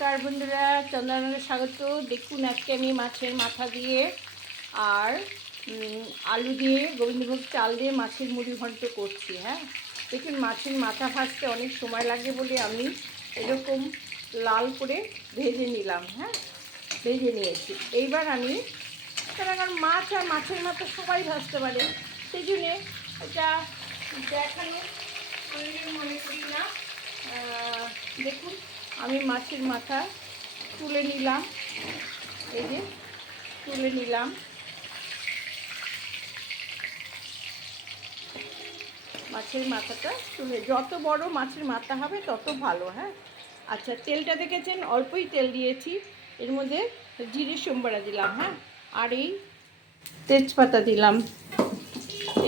নমস্কার বন্ধুরা চন্দ্রনগরে স্বাগত। দেখুন, আজকে আমি মাছের মাথা দিয়ে আর আলু দিয়ে, গোবিন্দভোগ চাল দিয়ে মাছের মুড়ি ঘন্ট করছি হ্যাঁ? দেখুন, মাছের মাথা ভাজতে অনেক সময় লাগে বলে আমি এরকম লাল করে ভেজে নিলাম হ্যাঁ? ভেজে নিয়েছি। এইবার আমি, কারণ মাছ আর মাছের মাথা সবাই ভাজতে পারে, সেই জন্যে এটা দেখানো মনে করি না। দেখুন আমি মাছের মাথা তুলে নিলাম। এই যে, তুলে নিলাম। মাছের মাথাটা তুলে, যত বড় মাছের মাথা হবে, তত ভালো হ্যাঁ? আচ্ছা তেলটা দেখেছেন? অল্পই তেল দিয়েছি। এর মধ্যে জিরে সোমবারা দিলাম হ্যাঁ? আর এই তেজপাতা দিলাম।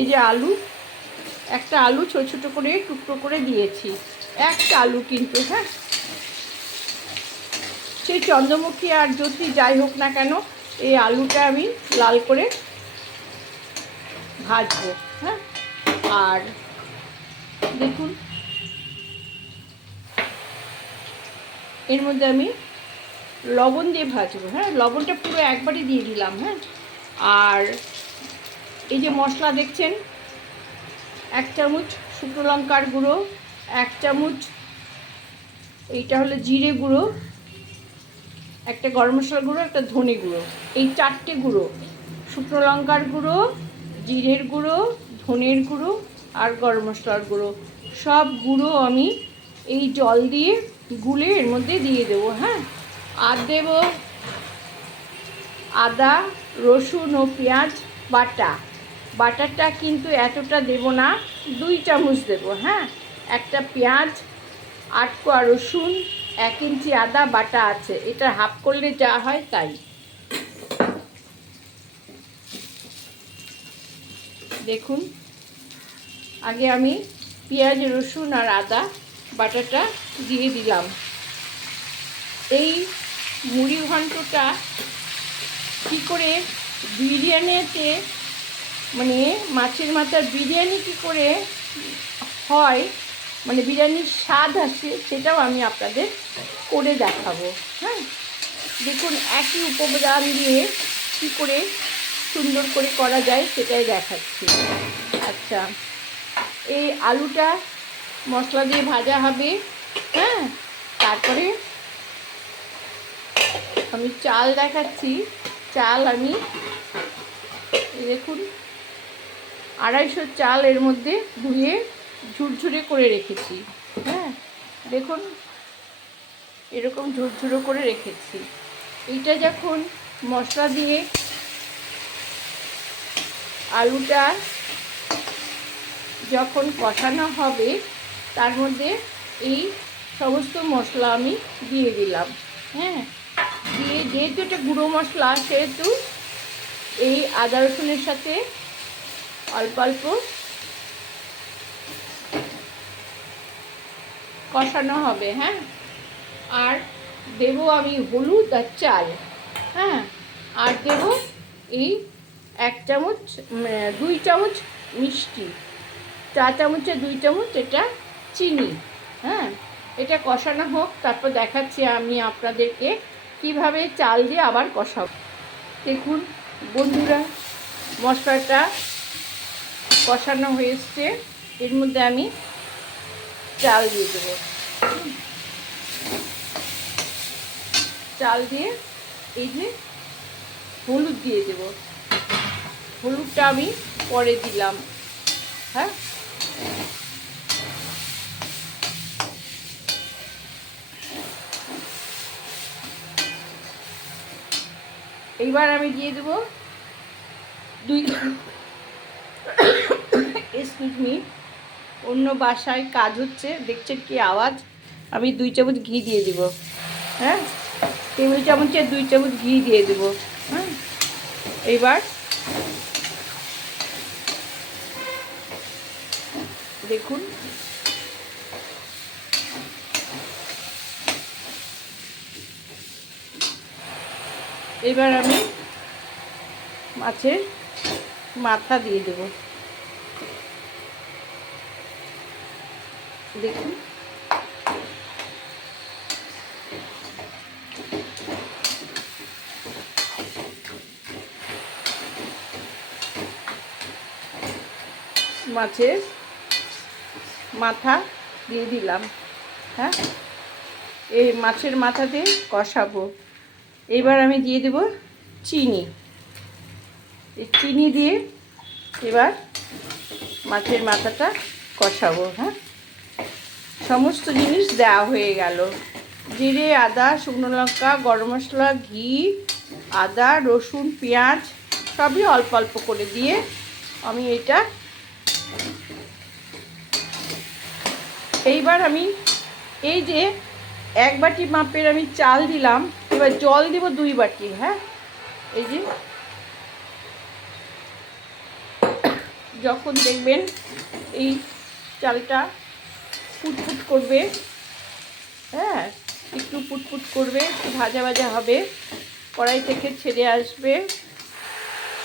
এই যে আলু, একটা আলু ছোট ছোটো করে, টুকরো করে দিয়েছি। একটা আলু কিন্তু হ্যাঁ? সেই চন্দ্রমুখী আর জ্যোতি যাই হোক না কেন, এই আলুটা আমি লাল করে ভাজবো হ্যাঁ? আর দেখুন, এর মধ্যে আমি লবণ দিয়ে ভাজবো হ্যাঁ? লবণটা পুরো একবারই দিয়ে দিলাম হ্যাঁ? আর এই যে মশলা দেখছেন, এক চামচ শুকনো লঙ্কার গুঁড়ো, এক চামচ এইটা হলো জিরে গুঁড়ো একটা গরম মশলার গুঁড়ো, একটা ধনে গুঁড়ো। এই চারটে গুঁড়ো। শুকনো লঙ্কার গুঁড়ো, জিরের গুঁড়ো, ধনের গুঁড়ো আর গরম মশলার গুঁড়ো। সব গুঁড়ো আমি এই জল দিয়ে গুলে এর মধ্যে দিয়ে দেবো হ্যাঁ? আর দেব আদা, রসুন ও পেঁয়াজ বাটা। বাটারটা কিন্তু এতটা দেব না, দুই চামচ দেব হ্যাঁ? একটা পেঁয়াজ আট কোয়া রসুন এক ইঞ্চি আদা বাটা আছে, এটা হাফ করলে যা হয় তাই। দেখুন, আগে আমি পেঁয়াজ, রসুন আর আদা বাটাটা দিয়ে দিলাম। এই মুড়ি ঘন্টটা কী করে বিরিয়ানিতে মানে মাছের মাথার বিরিয়ানি কী করে হয় মানে বিরিয়ানির স্বাদ আছে, সেটাও আমি আপনাদের করে দেখাবো। হ্যাঁ? দেখুন, একই উপাদান দিয়ে কী করে সুন্দর করে করা যায় সেটাই দেখাচ্ছি। আচ্ছা এই আলুটা মশলা দিয়ে ভাজা হবে হ্যাঁ? তারপরে আমি চাল দেখাচ্ছি। চাল আমি দেখুন, আড়াইশো চাল এর মধ্যে ধুয়ে ঝুরঝুরে করে রেখেছি। হ্যাঁ দেখুন, এরকম ঝুরঝুরো করে রেখেছি। এইটা যখন মশলা দিয়ে আলুটা যখন কষানো হবে, তার মধ্যে এই সমস্ত মশলা আমি দিয়ে দিলাম। হ্যাঁ দিয়ে যেহেতু এটা গুঁড়ো মশলা, সেহেতু এই আদা রসুনের সাথে অল্প অল্প কষানো হবে হ্যাঁ? আর দেব আমি হলুদ আর চাল হ্যাঁ? আর দেব এই এক চামচ দুই চামচ মিষ্টি চা চামচে দুই চামচ এটা চিনি হ্যাঁ? এটা কষানো হোক, তারপর দেখাচ্ছি আমি আপনাদেরকে কীভাবে চাল দিয়ে আবার কষাবো। দেখুন বন্ধুরা, মশলাটা কষানো হয়েছে। এর মধ্যে আমি চাল দিয়ে দেবো। চাল দিয়ে এই যে হলুদ দিয়ে দেবো। হলুদটা আমি পরে দিলাম। হ্যাঁ? এইবার আমি দিয়ে দেবো দুই এক্সকিউজ মি অন্য বাসায় কাজ হচ্ছে, দেখছে কি আওয়াজ, আমি দুই চামচ ঘি দিয়ে দিব। হ্যাঁ? টেবিল চামচে দুই চামচ ঘি দিয়ে দেবো। হ্যাঁ? এইবার দেখুন। এবার আমি মাছের মাথা দিয়ে দেব। দেখুন। মাছের মাথা দিয়ে দিলাম হ্যাঁ? এই মাছের মাথা দিয়ে কষাবো। এবার আমি দিয়ে দেব চিনি। এই চিনি দিয়ে এবার মাছের মাথাটা কষাবো হ্যাঁ? সমস্ত জিনিস দেওয়া হয়ে গেল। জিরে, আদা, শুকনো লঙ্কা, গরম মশলা, ঘি, আদা, রসুন, পেঁয়াজ, সবই অল্প অল্প করে দিয়ে আমি এটা এইবার আমি এই যে এক বাটি মাপের আমি চাল দিলাম, এবার জল দিব দুই বাটি হ্যাঁ? এই যে যখন দেখবেন এই চালটা ফুটফুট করবে। হ্যাঁ একটু ফুটফুট করবে ভাজা ভাজা হবে। কড়াই থেকে ছেড়ে আসবে।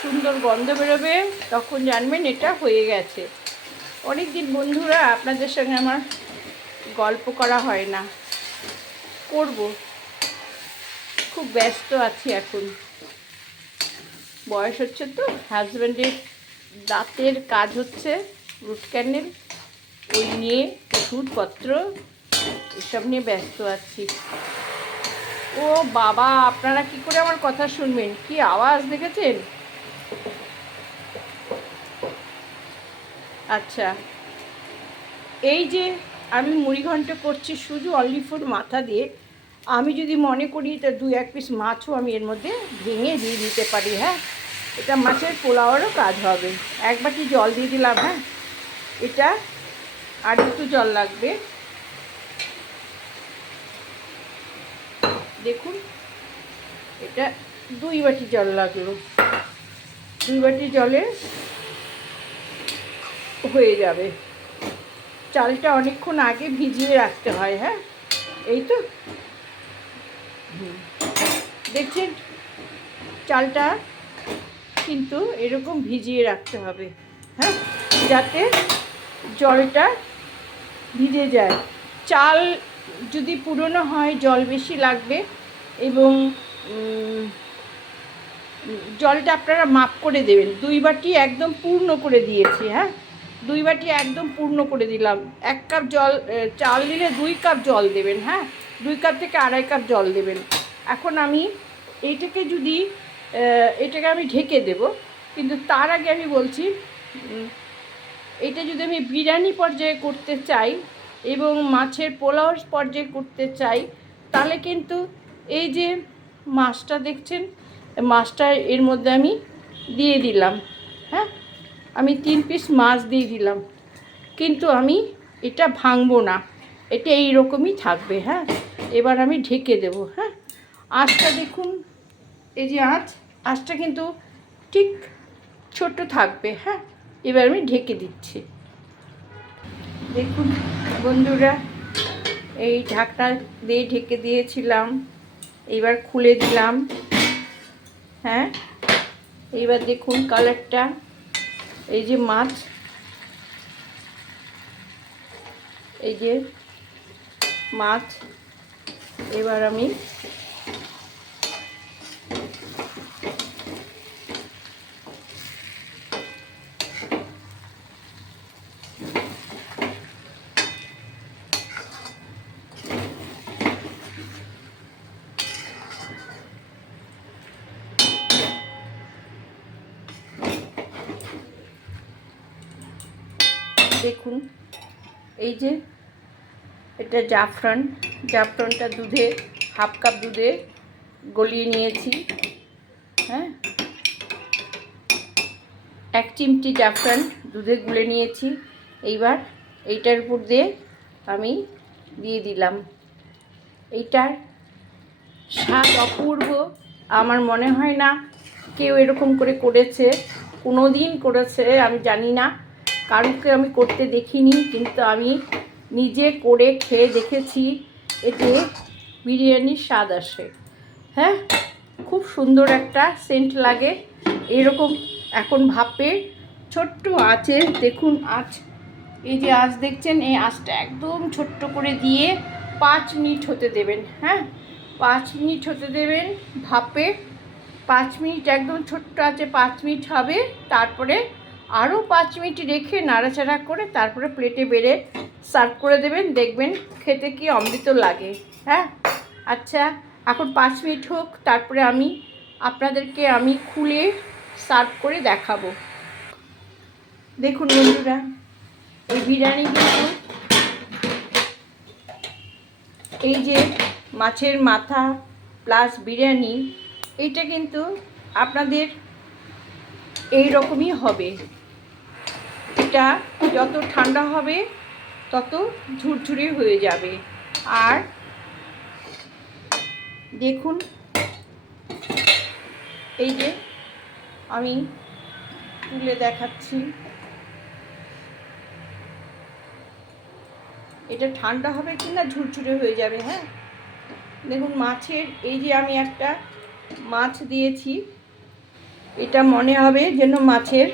সুন্দর গন্ধ বেরোবে। তখন জানবেন এটা হয়ে গেছে। অনেক দিন বন্ধুরা আপনাদের সঙ্গে আমার গল্প করা হয় না। করব। খুব ব্যস্ত আছি এখন। বয়স হচ্ছে তো হাজব্যান্ডের দাঁতের কাজ হচ্ছে রুট ক্যানেল ওই নিয়ে ওষুধপত্র, এসব নিয়ে ব্যস্ত আছি। ও বাবা, আপনারা কি করে আমার কথা শুনবেন? কি আওয়াজ দেখেছেন? আচ্ছা এই যে আমি মুড়ি ঘন্ট করছি শুধু অনলি ফর মাথা দিয়ে, আমি যদি মনে করি তা দু এক পিস মাছও আমি এর মধ্যে ভেঙে দিয়ে দিতে পারি হ্যাঁ? এটা মাছের পোলাওয়ারও কাজ হবে। এক বাটি জল দিয়ে দিলাম হ্যাঁ? এটা আর একটু জল লাগবে। দেখুন, এটা দুই বাটি জল লাগল। দুই বাটি জলে হয়ে যাবে। চালটা অনেকক্ষণ আগে ভিজিয়ে রাখতে হয় হ্যাঁ? এই তো। দেখছেন, চালটা কিন্তু এরকম ভিজিয়ে রাখতে হবে হ্যাঁ? যাতে জলটা ভিজে যায়। চাল যদি পুরনো হয়, জল বেশি লাগবে এবং জলটা আপনারা মাপ করে দেবেন। দুই বাটি একদম পূর্ণ করে দিয়েছি হ্যাঁ? দুই বাটি একদম পূর্ণ করে দিলাম। এক কাপ জল চাল দিলে দুই কাপ জল দেবেন হ্যাঁ? দুই কাপ থেকে আড়াই কাপ জল দেবেন। এখন আমি এইটাকে যদি এটাকে আমি ঢেকে দেব। কিন্তু তার আগে আমি বলছি এটা যদি আমি বিরিয়ানি পর্যায়ে করতে চাই এবং মাছের পোলাও পর্যায়ে করতে চাই, তাহলে কিন্তু এই যে মাছটা দেখছেন, মাছটা এর মধ্যে আমি দিয়ে দিলাম হ্যাঁ? আমি তিন পিস মাছ দিয়ে দিলাম। কিন্তু আমি এটা ভাঙবো না, এটা এই রকমই থাকবে হ্যাঁ? এবার আমি ঢেকে দেব হ্যাঁ? আঁচটা দেখুন, এই যে আঁচ, আঁচটা কিন্তু ঠিক ছোট থাকবে হ্যাঁ? এবার আমি ঢেকে দিচ্ছি। দেখুন বন্ধুরা, এই ঢাকনা দিয়ে ঢেকে দিয়েছিলাম, এবার খুলে দিলাম। হ্যাঁ এইবার দেখুন কালারটা, এই যে মাছ, এই যে মাছ, এবার আমি দেখুন। এই যে, এটা জাফরান। জাফরানটা দুধে, হাফ কাপ দুধে গলিয়ে নিয়েছি। হ্যাঁ? এক চিমটি জাফরান দুধে গুলে নিয়েছি। এইবার এইটার উপর দিয়ে আমি দিয়ে দিলাম। এইটার স্বাদ অপূর্ব। আমার মনে হয় না কেউ এরকম করে করেছে। কোনো দিন করেছে, আমি জানি না। কারুকে আমি করতে দেখিনি, কিন্তু আমি নিজে করে খেয়ে দেখেছি এতে বিরিয়ানির স্বাদ আসে। হ্যাঁ খুব সুন্দর একটা সেন্ট লাগে। এরকম এখন ভাপে ছোট্ট আছে, দেখুন আঁচ। এই যে আঁচ দেখছেন, এই আঁচটা একদম ছোট্ট করে দিয়ে পাঁচ মিনিট হতে দেবেন হ্যাঁ? পাঁচ মিনিট হতে দেবেন ভাপে। পাঁচ মিনিট, একদম ছোট্ট আছে, পাঁচ মিনিট হবে। তারপরে আরও পাঁচ মিনিট রেখে নাড়াচাড়া করে তারপরে প্লেটে বেড়ে সার্ভ করে দেবেন। দেখবেন খেতে কি অমৃত লাগে। হ্যাঁ? আচ্ছা এখন পাঁচ মিনিট হোক, তারপরে আমি আপনাদেরকে আমি খুলে সার্ভ করে দেখাবো। দেখুন বন্ধুরা, এই বিরিয়ানি কিন্তু এই যে মাছের মাথা প্লাস বিরিয়ানি, এইটা কিন্তু আপনাদের এই রকমই হবে। এটা যত ঠান্ডা হবে, তত ঝুরঝুরে হয়ে যাবে। আর দেখুন, এই যে আমি তুলে দেখাচ্ছি। এটা ঠান্ডা হবে কি না ঝুরঝুরে হয়ে যাবে হ্যাঁ? দেখুন, মাছের, এই যে আমি একটা মাছ দিয়েছি। এটা মনে হবে যেন মাছের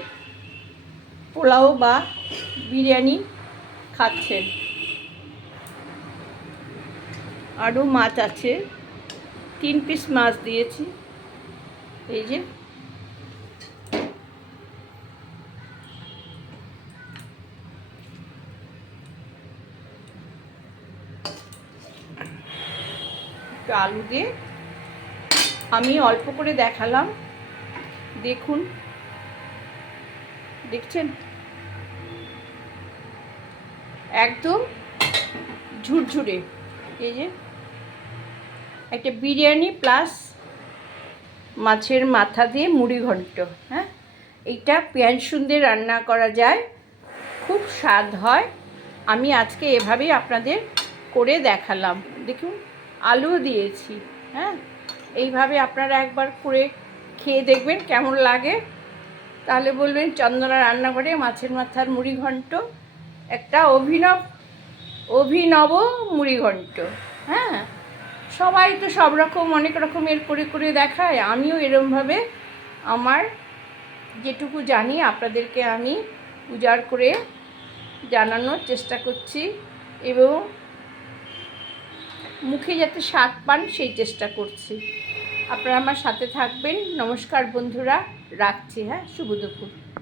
পোলাও বা বিরিয়ানি খাচ্ছেন আরও মাছ আছে। তিন পিস মাছ দিয়েছি। এই যে। আলু দিয়ে আমি অল্প করে দেখালাম। দেখুন। দেখছেন? একদম ঝুরঝুরে। এই যে, একটা বিরিয়ানি প্লাস মাছের মাথা দিয়ে মুড়ি ঘন্ট হ্যাঁ? এইটা পেঁয়াজ সুন্দর রান্না করা যায়, খুব স্বাদ হয়। আমি আজকে এভাবেই আপনাদের করে দেখালাম। দেখুন আলুও দিয়েছি হ্যাঁ? এইভাবে আপনারা একবার করে খেয়ে দেখবেন কেমন লাগে। তাহলে বলবেন চন্দনা রান্নাঘরে মাছের মাথার মুড়ি ঘন্ট, একটা অভিনব অভিনব মুড়ি ঘন্ট। হ্যাঁ? সবাই তো সব রকম, অনেক রকমের করে করে দেখায়। আমিও এরমভাবে আমার যেটুকু জানি, আপনাদেরকে আমি উজাড় করে জানানোর চেষ্টা করছি এবং মুখে যাতে স্বাদ পান, সেই চেষ্টা করছি। আপনারা আমার সাথে থাকবেন। নমস্কার বন্ধুরা। রাখছি হ্যাঁ? শুভ দুপুর।